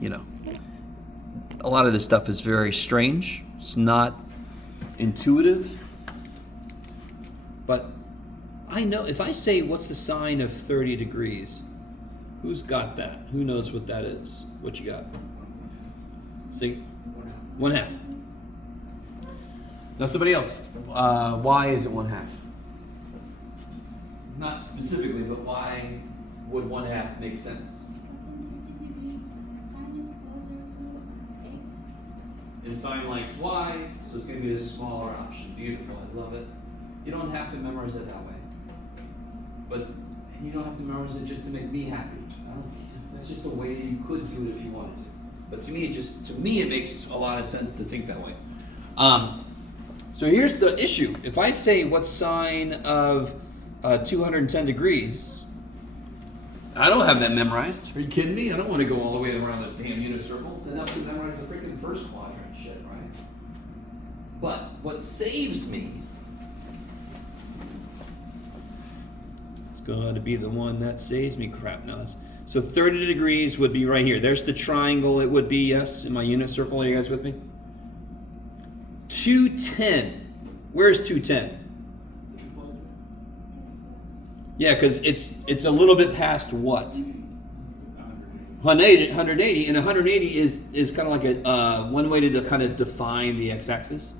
you know, a lot of this stuff is very strange. It's not intuitive. But I know, if I say, what's the sine of 30 degrees? Who's got that? Who knows what that is? What you got? See? 1/2. Now somebody else. Why is it 1/2? Not specifically, but why would 1/2 make sense? And sine likes y, so it's going to be the smaller option. Beautiful, I love it. You don't have to memorize it that way. But you don't have to memorize it just to make me happy. That's just a way you could do it if you wanted to. But to me, it makes a lot of sense to think that way. So here's the issue. If I say what's sine of 210 degrees, I don't have that memorized. Are you kidding me? I don't want to go all the way around the damn unit circle. It's enough to memorize the freaking first quadrant shit, right? But what saves me is going to be the one that saves me. Crap, no. So 30 degrees would be right here. There's the triangle. It would be, yes, in my unit circle. Are you guys with me? 210. Where's 210? Yeah, because it's a little bit past what? 180, and 180 is kind of like a one way to kind of define the x-axis.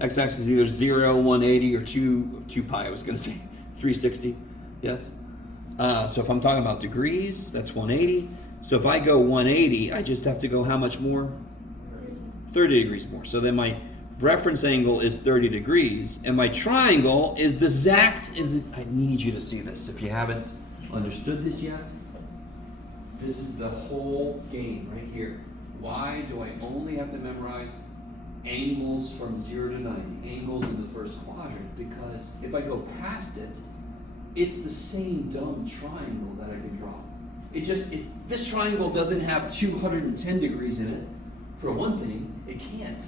X-axis is either 0, 180, or 2 pi. I was going to say 360. Yes. So if I'm talking about degrees, that's 180. So if I go 180, I just have to go how much more? 30 degrees more. So then my reference angle is 30 degrees, and my triangle is the exact. I need you to see this. If you haven't understood this yet, this is the whole game right here. Why do I only have to memorize angles from 0 to 90, angles in the first quadrant? Because if I go past it, it's the same dumb triangle that I can draw. This triangle doesn't have 210 degrees in it. For one thing, it can't.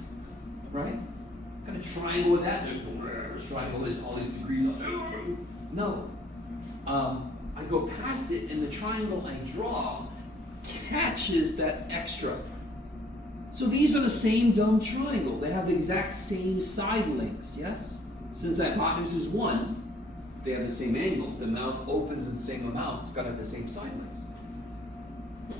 Right? What kind of triangle with that? This triangle is all these degrees on. No. I go past it, and the triangle I draw catches that extra. So these are the same dumb triangle. They have the exact same side lengths, yes? Since the hypotenuse is 1, they have the same angle. The mouth opens in the same amount. It's got to have the same side lengths.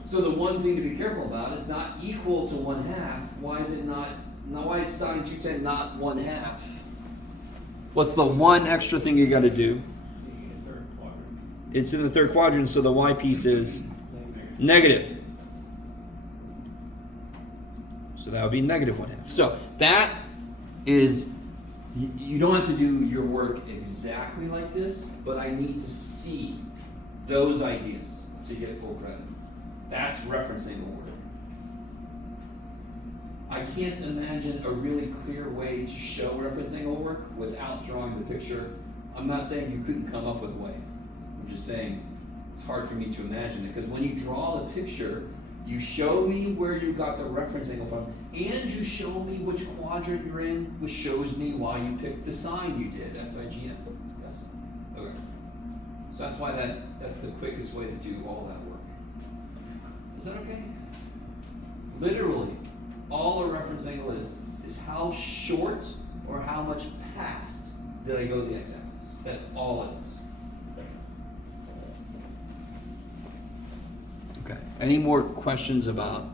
So the one thing to be careful about is not equal to 1/2. Why is it not? Now, why is sine 210 not 1/2? What's the one extra thing you got to do? It's in the third quadrant, so the y piece is negative. So that would be negative 1/2. So that is, you don't have to do your work exactly like this, but I need to see those ideas to get full credit. That's reference angle work. I can't imagine a really clear way to show reference angle work without drawing the picture. I'm not saying you couldn't come up with a way. I'm just saying it's hard for me to imagine it, because when you draw the picture, you show me where you got the reference angle from, and you show me which quadrant you're in, which shows me why you picked the sign you did, SIGN. Yes? Okay. So that's why that's the quickest way to do all that work. Is that okay? Literally, all a reference angle is how short or how much past did I go the x-axis. That's all it is. Okay. Any more questions about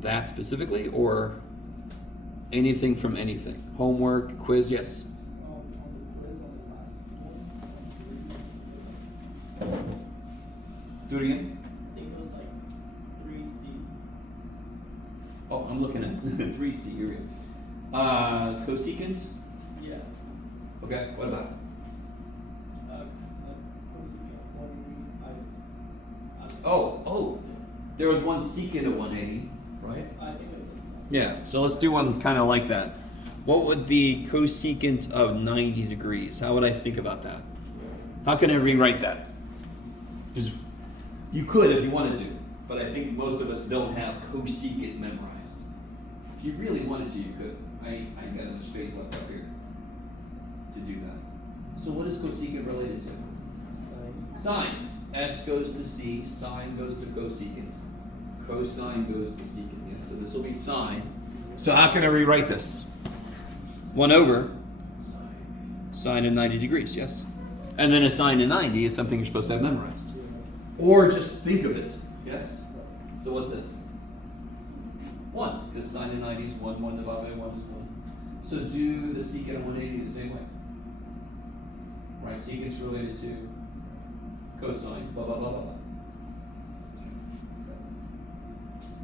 that specifically, or anything from anything? Homework, quiz, yes? Do it again. I think it was like 3C. Oh, I'm looking at 3C, here we go. Cosecant? Yeah. Okay, what about it? Cosecant 180. Oh, there was one secant of 180, right? I think it was. Yeah, so let's do one kind of like that. What would the cosecant of 90 degrees? How would I think about that? How can I rewrite that? Because you could if you wanted to, but I think most of us don't have cosecant memorized. If you really wanted to, you could. I got enough space left up here to do that. So what is cosecant related to? Sine. S goes to C, sine goes to cosecant. Cosine goes to secant. Yeah, so this will be sine. So how can I rewrite this? 1 over sine of 90 degrees, yes? And then a sine of 90 is something you're supposed to have memorized. Or just think of it, yes? So what's this? 1, because sine of 90 is 1, 1 divided by 1 is 1. So do the secant of 180 the same way. Right, secant's related to cosine, blah, blah, blah, blah, blah.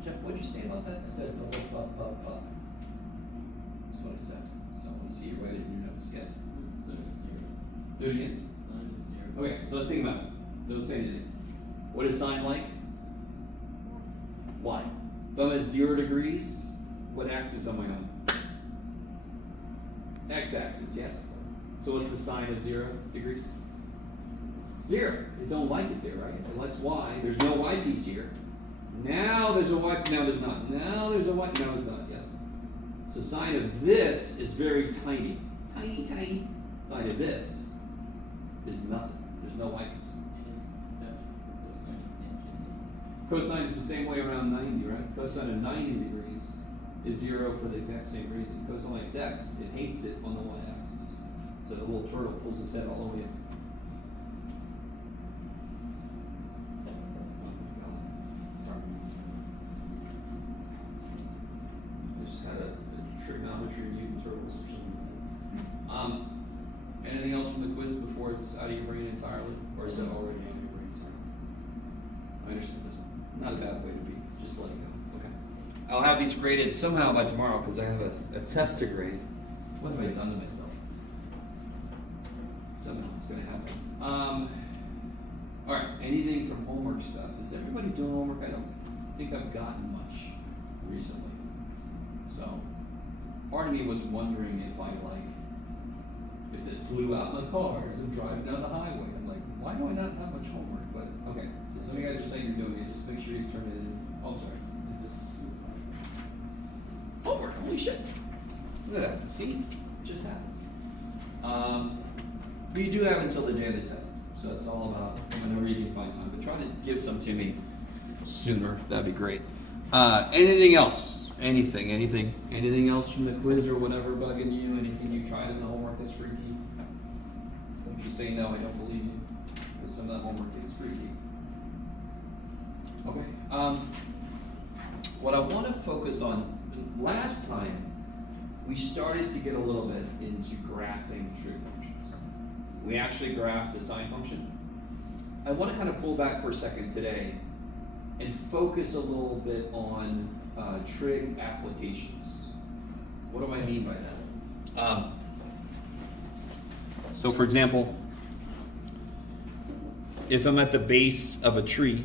Jeff, what did you say about that? I said blah, blah, blah, blah, blah. That's what I said. So let's see you write it in your notes. Yes? It's 0. Do it again. Sine of 0. Okay, so let's think about it. Don't say anything. What is sine like? Y. If I'm at 0 degrees, what axis am I on? X-axis, yes? So what's the sine of 0 degrees? 0. You don't like it there, right? Well, that's y. There's no y piece here. Now there's a y. Now there's not. Now there's a y. Now there's not. Yes. So sine of this is very tiny. Tiny, tiny. Sine of this is nothing. There's no y piece. Is that for cosine and tangent? Cosine is the same way around 90, right? Cosine of 90 degrees is 0 for the exact same reason. Cosine x, it hates it on the y-axis. So the little turtle pulls its head all the way in. Oh my god. Sorry. I just had a trigonometry mutant turtles or something. Anything else from the quiz before it's out of your brain entirely? Or is it already out of your brain entirely? I understand this. Not a bad way to be. Just let it go. Okay. I'll have these graded somehow by tomorrow because I have a test to grade. What have I done to myself? Somehow it's going to happen. All right. Anything from homework stuff? Is everybody doing homework? I don't think I've gotten much recently. So, part of me was wondering if if it flew out in the cars and driving down the highway. I'm like, why do I not have much homework? But okay, so some of you guys are saying you're doing it. Just make sure you turn it in. Oh, sorry. Is this homework? Holy shit! Look at that. See, it just happened. But you do have until the day of the test, so it's all about whenever you can find time. But try to give some to me sooner. That'd be great. Anything else? Anything else from the quiz or whatever bugging you? Anything you tried in the homework that's freaky? If you say no, I don't believe you. Because some of that homework is freaky. Okay. What I want to focus on, last time, we started to get a little bit into graphing trig functions. We actually graphed the sine function. I want to kind of pull back for a second today and focus a little bit on trig applications. What do I mean by that? So for example, if I'm at the base of a tree,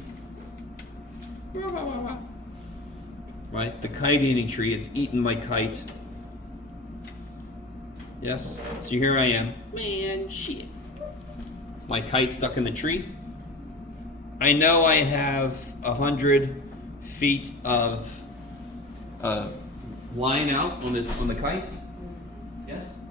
right, the kite eating tree, it's eaten my kite. Yes? So here I am. Man, shit. My kite stuck in the tree. I know I have 100 feet of line out on the kite. Yes?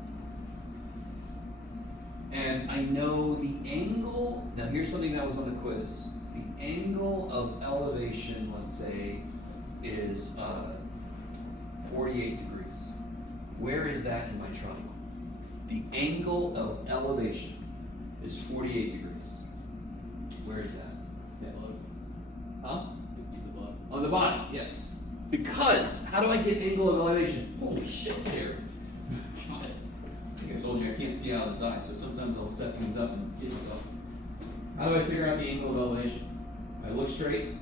And I know the angle. Now here's something that was on the quiz. The angle of elevation, let's say, is 48 degrees. Where is that in my triangle? The angle of elevation is 48 degrees. Where is that? Yes. Huh? On the bottom, yes. Because, how do I get angle of elevation? Holy shit, Jared. God. I think I told you I can't see out of this eye, so sometimes I'll set things up and get myself. How do I figure out the angle of elevation? I look straight,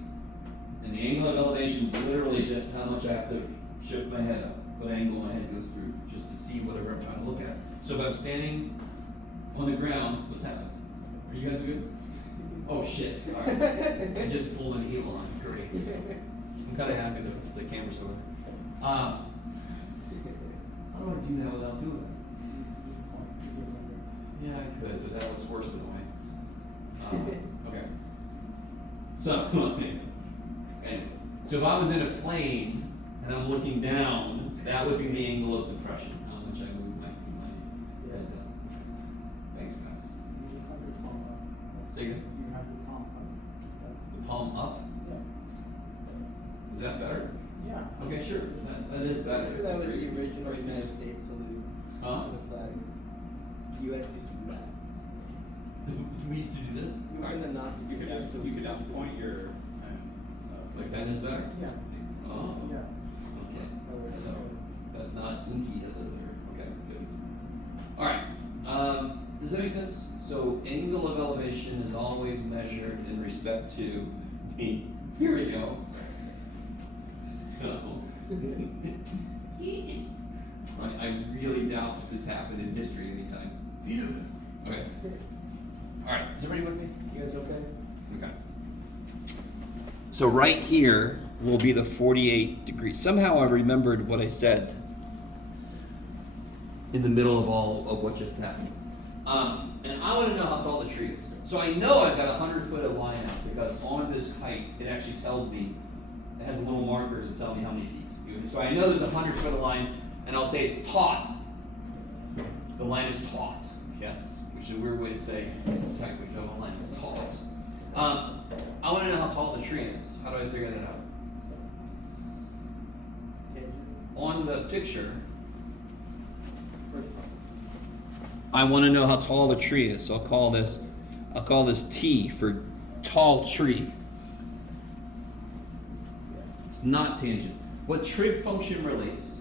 and the angle of elevation is literally just how much I have to shift my head up, what angle my head goes through, just to see whatever I'm trying to look at. So if I'm standing on the ground, what's happened? Are you guys good? Oh shit, all right. I just pulled an heel on, great. I'm kind of happy that the camera's over. How do I do that without doing that? Yeah, I could, but that looks worse than mine. Okay. So, anyway, so if I was in a plane and I'm looking down, that would be the angle of depression, how much I move my head down. Thanks, guys. You just have your palm up. Say again? You have your palm up instead. The palm up? Yeah. better? Yeah. Okay, sure. That is better. That was the original United States salute. Huh? The flag. U.S. used to do that. We used to do that. When the Nazis You did could that, just, so you we could just stopped point it. your, Like that is better? Yeah. Oh. Yeah. Okay. That works. So that's not inky a little there. Okay, good. All right. Does that make sense? So angle of elevation is always measured in respect to the. Here we go. So. I really doubt that this happened in history anytime. Okay. All right. Is everybody with me? You guys okay? Okay. So right here will be the 48 degrees. Somehow I remembered what I said in the middle of all of what just happened. And I want to know how tall the tree is. So I know I've got a 100-foot of line out because on this height, it actually tells me, it has little markers to tell me how many feet. So I know there's a 100-foot of line, and I'll say it's taut. The line is taut, yes, which is a weird way to say technically a line is taut. I want to know how tall the tree is. How do I figure that out? On the picture, I want to know how tall the tree is. So I'll call this T for tall tree. It's not tangent. What trig function relates?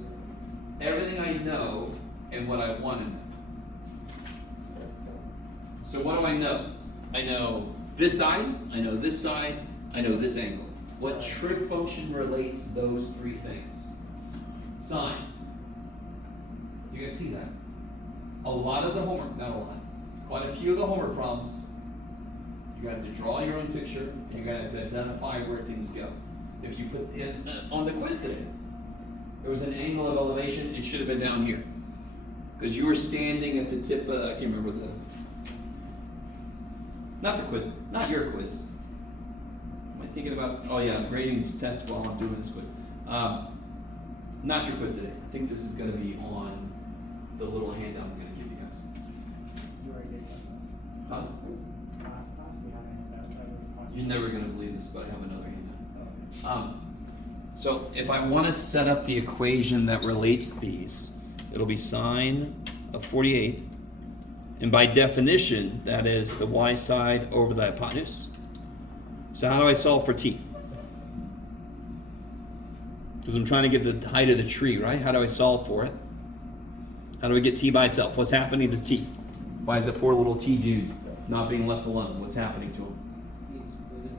Everything I know and what I want to know. So what do I know? I know this side, I know this side, I know this angle. What trig function relates those three things? Sine. You guys see that? A lot of the homework, not a lot, quite a few of the homework problems, you have to draw your own picture and you have to identify where things go. If you put it on the quiz today, there was an angle of elevation, it should have been down here. Because you were standing at the tip of, I can't remember not the quiz, not your quiz. Am I thinking about, oh yeah, I'm grading this test while I'm doing this quiz. Not your quiz today. I think this is going to be on the little handout I'm going to give you guys. You already did this. Huh? Last class we had a handout. I was talking. You're never going to believe this, but I have another handout. Okay. So if I want to set up the equation that relates these, it'll be sine of 48. And by definition, that is the y side over the hypotenuse. So how do I solve for t? Because I'm trying to get the height of the tree, right? How do I solve for it? How do we get t by itself? What's happening to t? Why is that poor little t dude not being left alone? What's happening to him? Being split into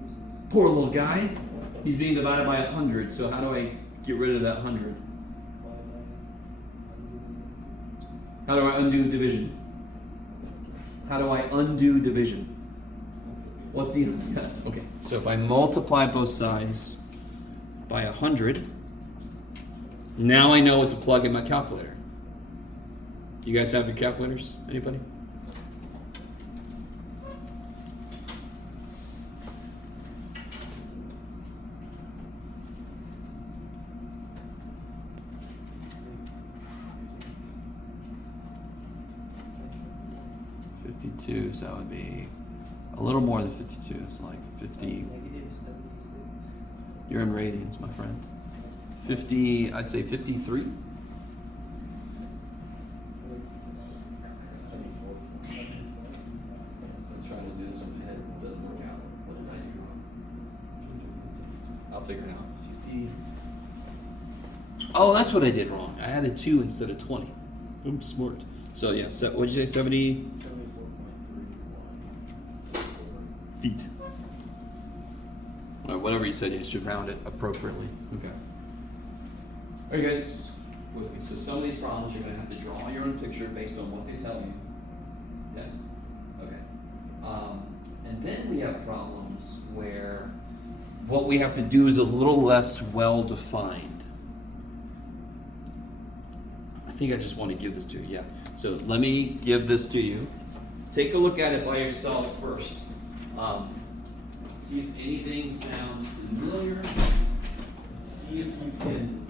pieces. Poor little guy. He's being divided by 100. So how do I get rid of that 100? How do I undo division? How do I undo division? What's the yes? Okay. So if I multiply both sides by 100, now I know what to plug in my calculator. You guys have your calculators? Anybody? So that would be a little more than 52. It's like 50. -76. You're in radians, my friend. 50, I'd say 53. 74. So I'm trying to do this in my head. It doesn't work out. What did I do wrong? I'll figure it out. 50. Oh, that's what I did wrong. I added 2 instead of 20. I'm smart. So yeah, so what did you say? 70? 74.31. Feet. Or whatever you said, you should round it appropriately. Okay. Are you guys with me? So some of these problems you're going to have to draw your own picture based on what they tell you. Yes? Okay. And then we have problems where what we have to do is a little less well defined. I think I just want to give this to you. Yeah. So let me give this to you. Take a look at it by yourself first. See if anything sounds familiar. See if you can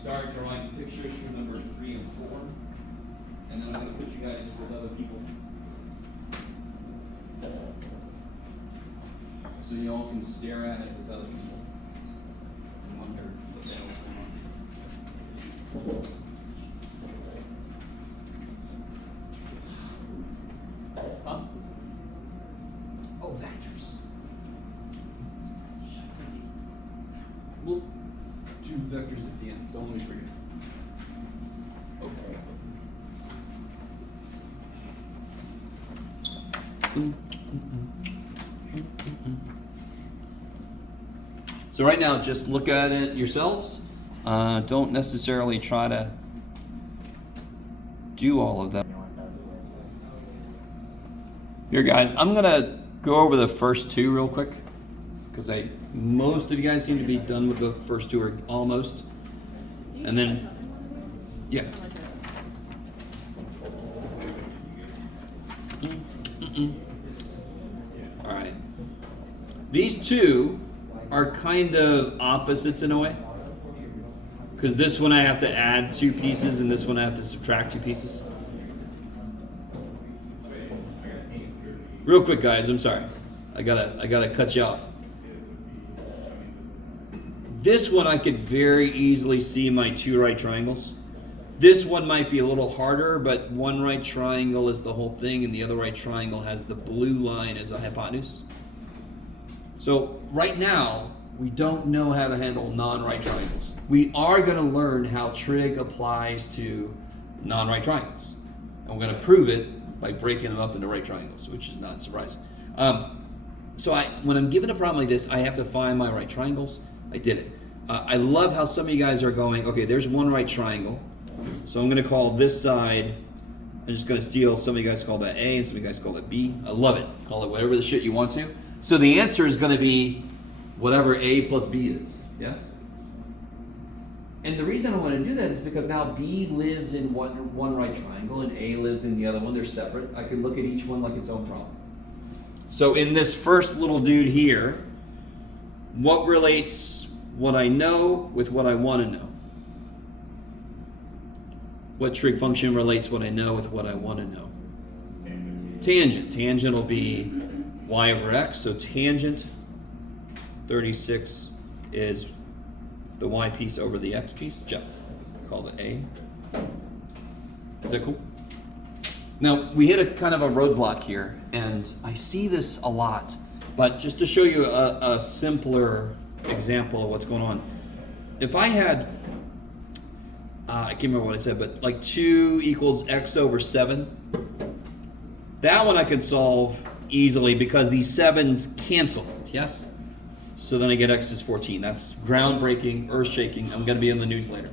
start drawing pictures for number 3 and 4. And then I'm going to put you guys with other people. So you all can stare at it with other people. we'll do vectors at the end. Don't let me forget. Okay. So right now, just look at it yourselves. Don't necessarily try to do all of that. Here, guys, I'm gonna go over the first two real quick because most of you guys seem to be done with the first two, or almost. And then, yeah. All right. These two are kind of opposites in a way, because this one I have to add 2 pieces and this one I have to subtract 2 pieces. Real quick, guys, I'm sorry. I gotta cut you off. This one I could very easily see my 2 right triangles. This one might be a little harder, but one right triangle is the whole thing and the other right triangle has the blue line as a hypotenuse. So right now, we don't know how to handle non-right triangles. We are gonna learn how trig applies to non-right triangles. And we're gonna prove it by breaking them up into right triangles, which is not surprising. So when I'm given a problem like this, I have to find my right triangles. I did it. I love how some of you guys are going, okay, there's one right triangle. So I'm gonna call this side, I'm just gonna steal, some of you guys call that A and some of you guys call it B. I love it. Call it whatever the shit you want to. So the answer is gonna be whatever A plus B is, yes? And the reason I want to do that is because now B lives in one right triangle and A lives in the other one. They're separate. I can look at each one like its own problem. So in this first little dude here, what relates what I know with what I want to know? What trig function relates what I know with what I want to know? Tangent. Tangent will be y over x. So tangent 36 is the y piece over the x piece. Jeff, call it A. Is that cool? Now, we hit a kind of a roadblock here, and I see this a lot, but just to show you a simpler example of what's going on. If I had, I can't remember what I said, but like 2 equals x over 7, that one I could solve easily because these 7s cancel, yes? So then I get x is 14. That's groundbreaking, earth-shaking. I'm going to be in the news later.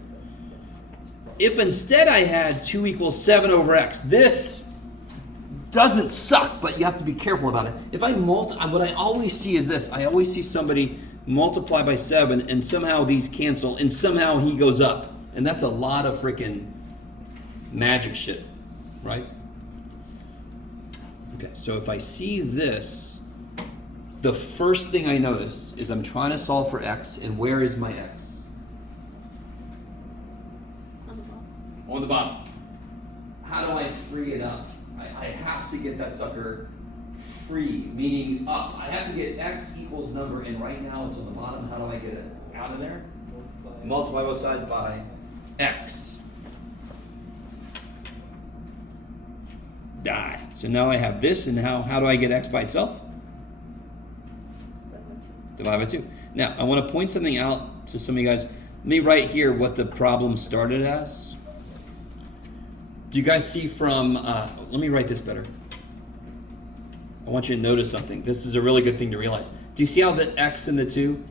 If instead I had 2 equals 7 over x, this doesn't suck, but you have to be careful about it. If I what I always see is this. I always see somebody multiply by 7, and somehow these cancel, and somehow he goes up. And that's a lot of freaking magic shit, right? Okay, so if I see this, the first thing I notice is I'm trying to solve for x, and where is my x? On the bottom. How do I free it up? I have to get that sucker free, meaning up. I have to get x equals number, and right now it's on the bottom. How do I get it out of there? Multiply both sides by x. Die. So now I have this, and now how do I get x by itself? Divide by 2. Now, I want to point something out to some of you guys. Let me write here what the problem started as. Do you guys see from, let me write this better. I want you to notice something. This is a really good thing to realize. Do you see how the x and the 2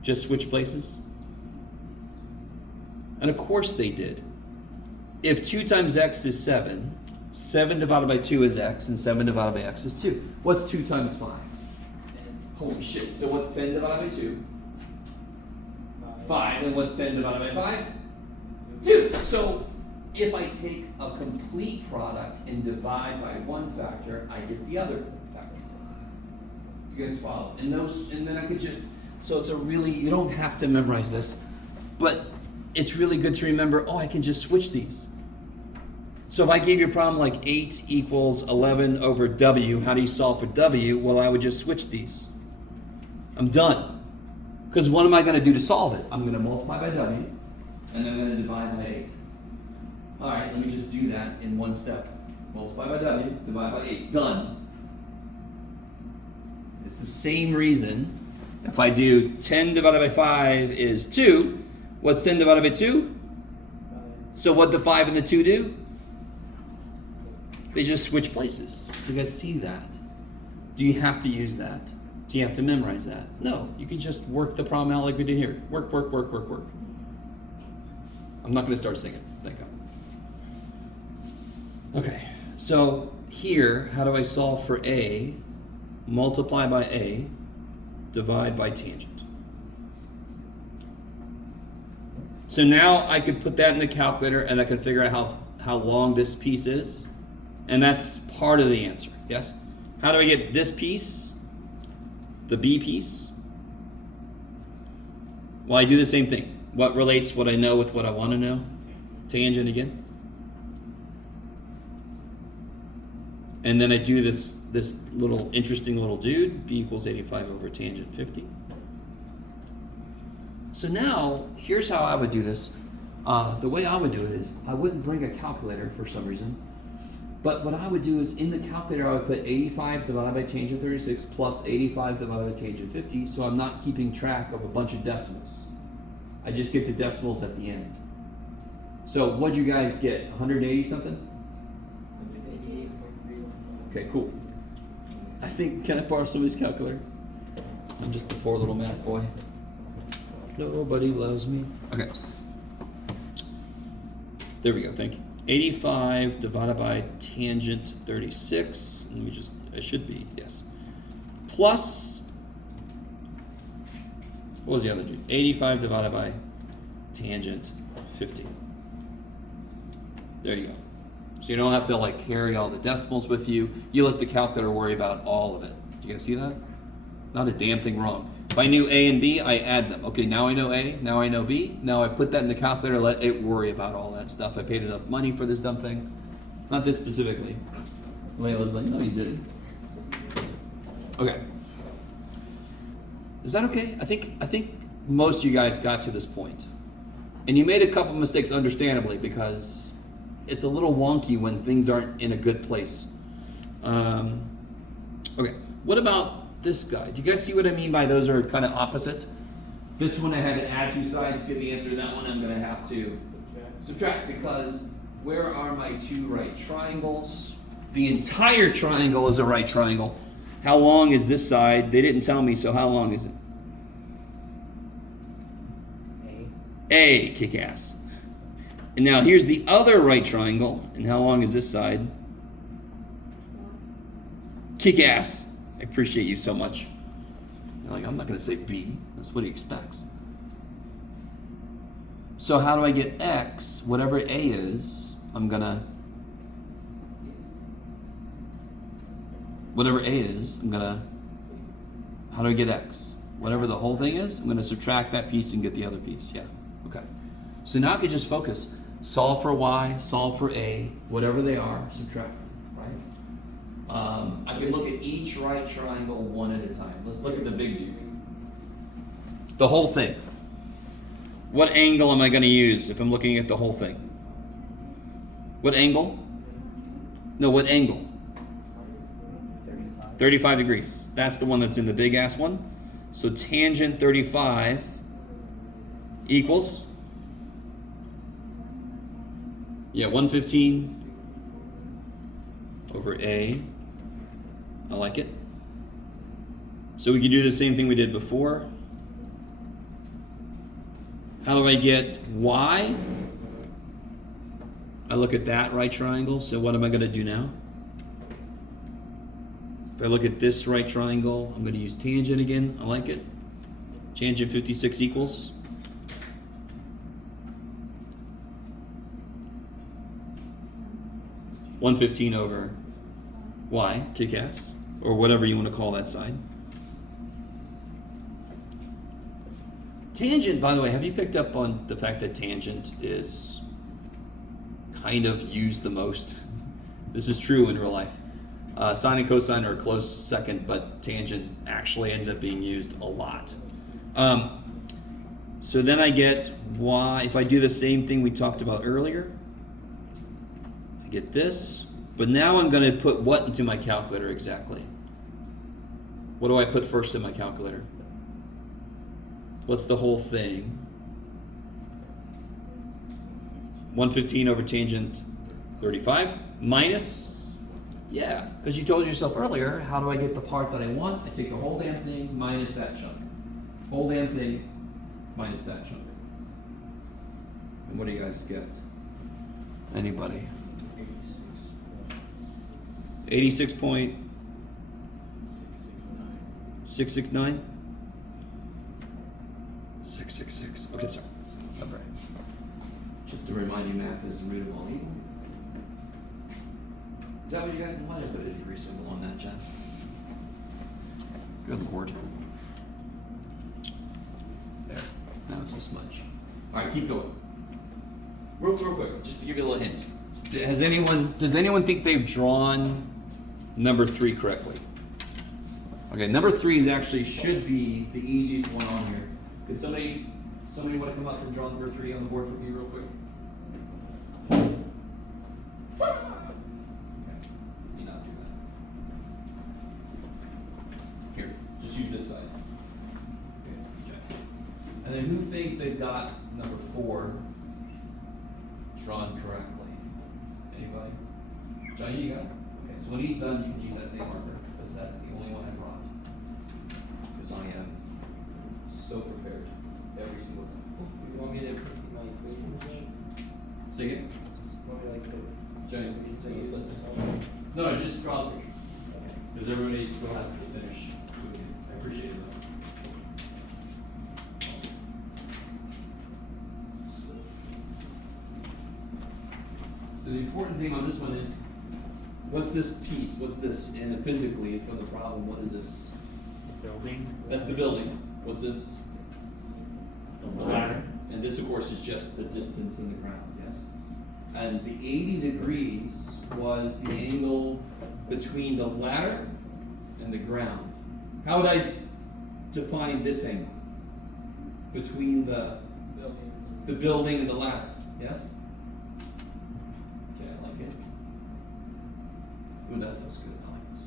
just switch places? And of course they did. If 2 times x is 7, 7 divided by 2 is x, and 7 divided by x is 2. What's 2 times 5? Holy shit. So what's 10 divided by 2? 5. And what's 10 divided by 5? 2. So if I take a complete product and divide by one factor, I get the other factor. You guys follow? And then I could just, so it's a really, you don't have to memorize this, but it's really good to remember, oh, I can just switch these. So if I gave you a problem like 8 equals 11 over w, how do you solve for w? Well, I would just switch these. I'm done. Because what am I going to do to solve it? I'm going to multiply by w, and then I'm going to divide by 8. All right, let me just do that in one step. Multiply by w, divide by 8. Done. It's the same reason If I do 10 divided by 5 is 2, what's 10 divided by 2? So what the 5 and the 2 do? They just switch places. Do you guys see that? Do you have to use that? Do you have to memorize that? No, you can just work the problem out like we did here. Work, work, work, work, work. I'm not going to start singing, thank God. Okay, so here, how do I solve for A? Multiply by A, divide by tangent. So now I could put that in the calculator and I can figure out how long this piece is. And that's part of the answer, yes? How do I get this piece, the B piece? Well, I do the same thing. What relates what I know with what I want to know? Tangent again. And then I do this little interesting little dude, B equals 85 over tangent 50. So now, here's how I would do this. The way I would do it is, I wouldn't bring a calculator for some reason, but what I would do is, in the calculator, I would put 85 divided by tangent 36 plus 85 divided by tangent 50, so I'm not keeping track of a bunch of decimals. I just get the decimals at the end. So what'd you guys get, 180 something? 188.31. Okay, cool. I think, can I borrow somebody's calculator? I'm just a poor little math boy. Nobody loves me. Okay. There we go, thank you. 85 divided by tangent 36. Let me just, it should be, yes. Plus, what was the other dude? 85 divided by tangent 50. There you go. So you don't have to like carry all the decimals with you. You let the calculator worry about all of it. Do you guys see that? Not a damn thing wrong. If I knew A and B, I add them. Okay, now I know A, now I know B. Now I put that in the calculator, let it worry about all that stuff. I paid enough money for this dumb thing. Not this specifically. Layla's like, no, you didn't. Okay. Is that okay? I think most of you guys got to this point. And you made a couple mistakes understandably because it's a little wonky when things aren't in a good place. Okay, what about this guy? Do you guys see what I mean by those are kind of opposite? This one I had to add two sides to get the answer. That one I'm going to have to subtract because where are my two right triangles? The entire triangle is a right triangle. How long is this side? They didn't tell me, so how long is it? A, kick ass. And now here's the other right triangle. And how long is this side? Kick ass. I appreciate you so much. You're like, I'm not going to say B. That's what he expects. So how do I get X? Whatever A is, I'm going to... Whatever A is, I'm going to... How do I get X? Whatever the whole thing is, I'm going to subtract that piece and get the other piece. Yeah, okay. So now I could just focus. Solve for Y, solve for A, whatever they are, subtract them, right? I can look at each right triangle one at a time. Let's look at the big view. The whole thing. What angle am I going to use if I'm looking at the whole thing? What angle? No, what angle? 35 degrees. That's the one that's in the big ass one. So tangent 35 equals? Yeah, 115 over A. I like it. So we can do the same thing we did before. How do I get Y? I look at that right triangle, so what am I going to do now? If I look at this right triangle, I'm going to use tangent again. I like it. Tangent 56 equals? $115 over Y, kick ass, or whatever you want to call that side. Tangent, by the way, have you picked up on the fact that tangent is kind of used the most? This is true in real life. Sine and cosine are a close second, but tangent actually ends up being used a lot. So then I get Y, if I do the same thing we talked about earlier, I get this, but now I'm going to put what into my calculator exactly? What do I put first in my calculator? What's the whole thing? 115 over tangent 35 minus, yeah, because you told yourself earlier, how do I get the part that I want? I take the whole damn thing minus that chunk. Whole damn thing minus that chunk. And what do you guys get? Anybody? 86 point 669? 666. Okay, sorry. Okay. Just to remind you, math is the root of all evil. Is that what you guys wanted to put a degree symbol on that, Jeff? Good Lord. There. Now it's this much. Alright, keep going. Real quick, just to give you a little hint. Does anyone think they've drawn number 3 correctly? Okay, number 3 is actually should be the easiest one on here. Could somebody want to come up and draw number 3 on the board for me real quick? Okay, you not do that. Here, just use this side. Okay. And then who thinks they've got number 4 drawn correctly? Anybody? Johnny, you got it? Okay, so when he's done, you can use that same marker, because that's the only one I brought. Because I am so prepared every single time. You want me to put my equation? Say again? You want me to like put? Johnny, to use this? no, just draw the picture. Okay. Because everybody still has to finish doing it. I appreciate it. So the important thing on this one is, what's this piece? What's this physically from the problem? What is this? Building. That's the building. What's this? The ladder. And this, of course, is just the distance in the ground, yes? And the 80 degrees was the angle between the ladder and the ground. How would I define this angle? Between the building and the ladder, yes? Okay, I like it. Ooh, that sounds good. I like this.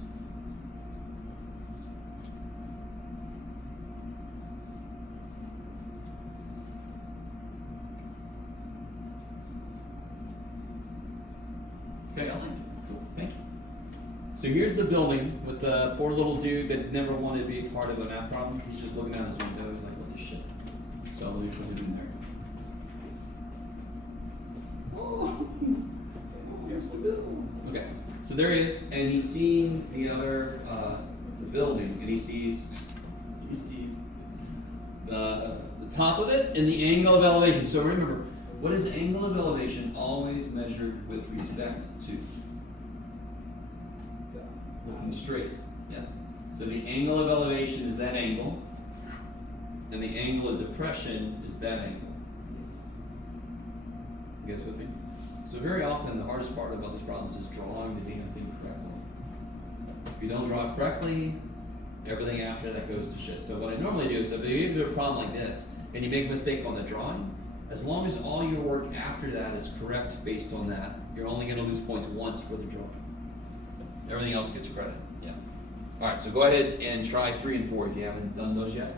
Okay, I like it. Cool, thank you. So here's the building with the poor little dude that never wanted to be a part of a math problem. He's just looking out his window. He's like, what the shit? So let me put it in there. Oh, here's the building. Okay, so there he is, and he's seeing the other, the building, and he sees the top of it and the angle of elevation. So remember, what is angle of elevation always measured with respect to? Looking straight, yes? So the angle of elevation is that angle, and the angle of depression is that angle. You guys with me? So very often the hardest part about these problems is drawing the damn thing correctly. If you don't draw it correctly, everything after that goes to shit. So what I normally do is if you get a problem like this, and you make a mistake on the drawing, as long as all your work after that is correct based on that, you're only going to lose points once for the drawing. Everything else gets credit. Yeah. All right, so go ahead and try 3 and 4 if you haven't done those yet.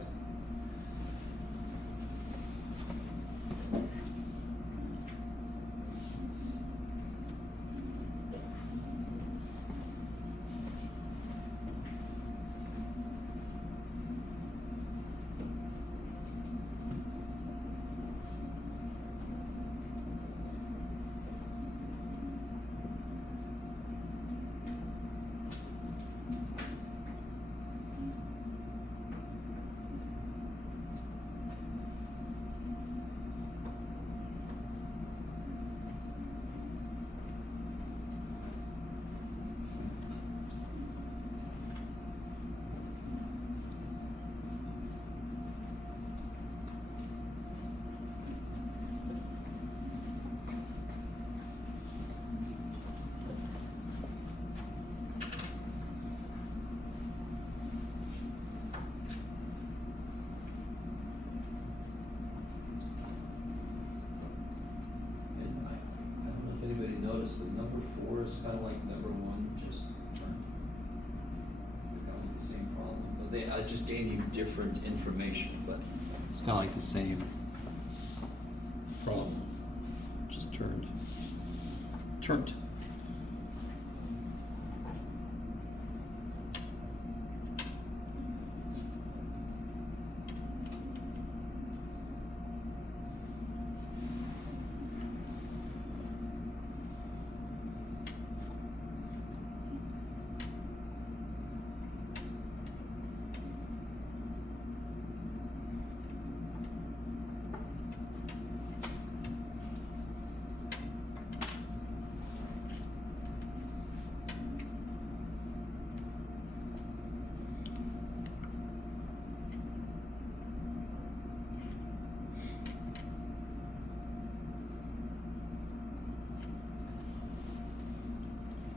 Anybody notice that number 4 is kind of like number 1, just turned. They're kind of the same problem. But I just gave you different information, but It's kind of like the same problem, just turned.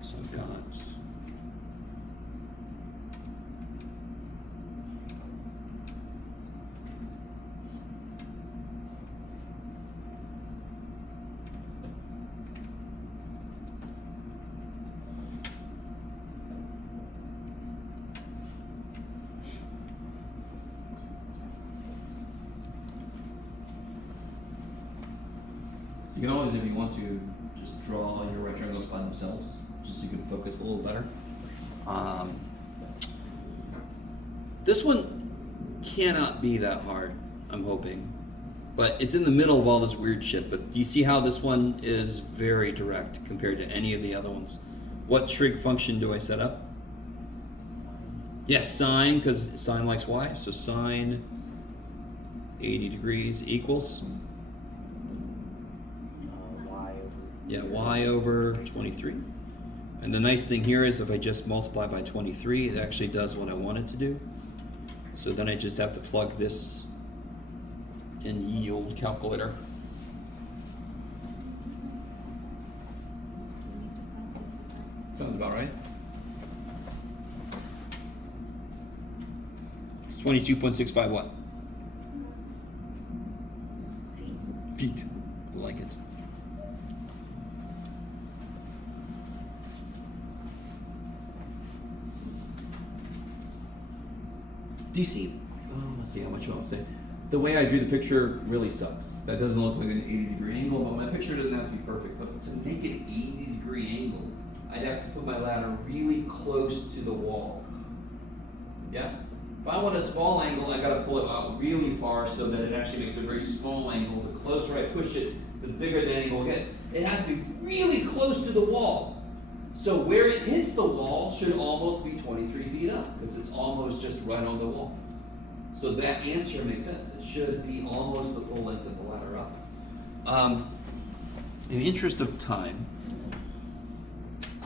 So I've got you can always, if you want to, just draw your right triangles by themselves, just so you can focus a little better. This one cannot be that hard, I'm hoping. But it's in the middle of all this weird shit. But do you see how this one is very direct compared to any of the other ones? What trig function do I set up? Yes, sine, because sine likes y. So sine 80 degrees equals? Y over. Yeah, y over 23. And the nice thing here is if I just multiply by 23, it actually does what I want it to do. So then I just have to plug this in ye old calculator. Sounds about right. It's 22.65 what? Feet. I like it. Do you see? Oh, let's see how much you want to say. The way I drew the picture really sucks. That doesn't look like an 80-degree angle, but my picture doesn't have to be perfect. But to make an 80-degree angle, I'd have to put my ladder really close to the wall. Yes? If I want a small angle, I gotta pull it out really far so that it actually makes a very small angle. The closer I push it, the bigger the angle gets. It has to be really close to the wall. So where it hits the wall should almost be 23 feet up, because it's almost just right on the wall. So that answer makes sense. It should be almost the full length of the ladder up. In the interest of time,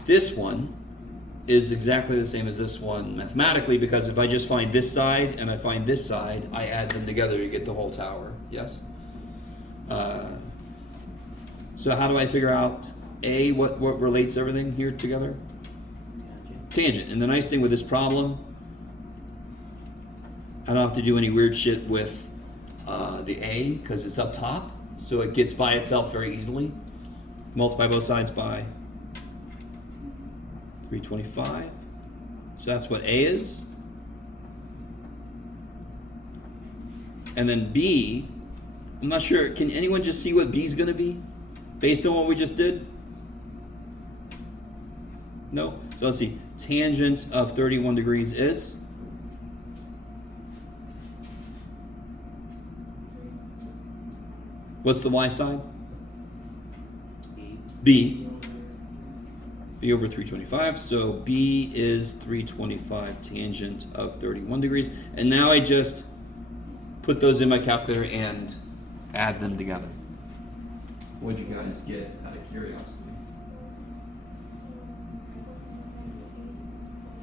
this one is exactly the same as this one mathematically, because if I just find this side and I find this side, I add them together to get the whole tower. Yes? So how do I figure out A, what relates everything here together? Tangent. And the nice thing with this problem, I don't have to do any weird shit with the A, because it's up top, so it gets by itself very easily. Multiply both sides by 325. So that's what A is. And then B, I'm not sure, can anyone just see what B is going to be based on what we just did? No? So let's see. Tangent of 31 degrees is? What's the y side? B. B over 325. So B is 325 tangent of 31 degrees. And now I just put those in my calculator and add them together. What'd you guys get out of curiosity?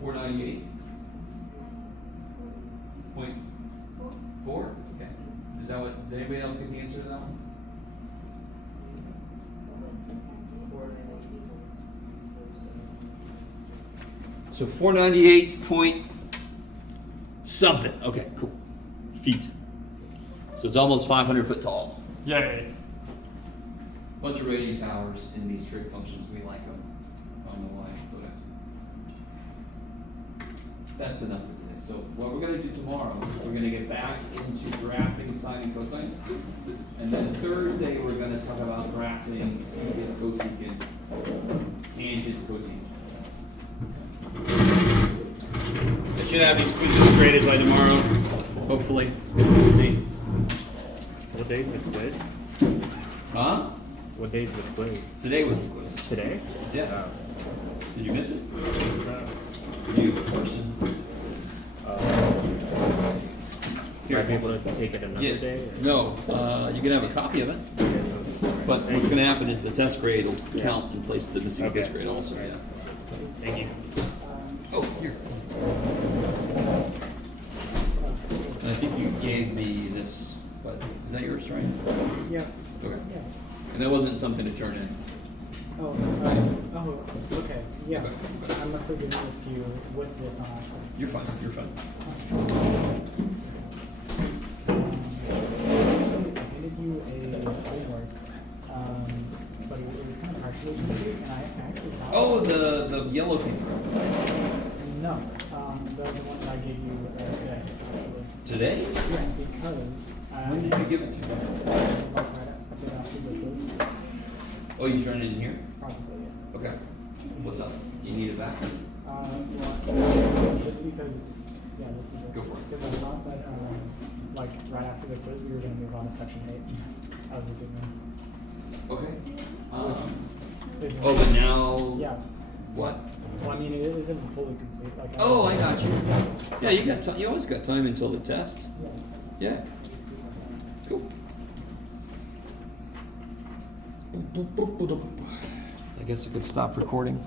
498.4? Okay. Is that what, did anybody else get the answer to that one? So 498 point something. Okay, cool. Feet. So it's almost 500 foot tall. Yay. Bunch of radiant towers in these trig functions. We like them. I don't know why, but that's enough for today. So what we're gonna do tomorrow, we're gonna get back into drafting sine and cosine. And then Thursday, we're gonna talk about drafting secant, cosecant, tangent, cotangent. I should have these quizzes graded by tomorrow, hopefully. We'll see. What day is the quiz? Huh? What day is the quiz? Today was the quiz. Today? Yeah. Did you miss it? Uh, Were you a person? Here, be able to take it another Yeah. day? Or? No, you can have a copy of it. But what's gonna happen is the test grade will count in place of the missing quiz Okay. grade also, yeah. Thank you. Oh, here. And I think you gave me this, but is that yours, right? Yeah. Okay. Yeah. And that wasn't something to turn in. Oh, okay. Yeah. Okay. I must have given this to you with this on accident. You're fine, you're fine. I handed you a homework, but it was kind of partially complete, and I actually got Oh, the yellow paper. No, that was the one that I gave you today, actually. Today? Yeah, because When did you give it to me? Right after the quiz. Oh, you turned it in here? Probably, yeah. Okay. What's up? You need it back? Well, just because, yeah, this is it. Go for it. Because I thought that, like, right after the quiz, we were gonna move on to section 8. I was assuming. Okay. Is- Oh, but now. Yeah. What? Well, I mean, it isn't fully complete, like. Oh, I got you. Yeah, you got you always got time until the test. Yeah. Yeah. Cool. I guess I could stop recording.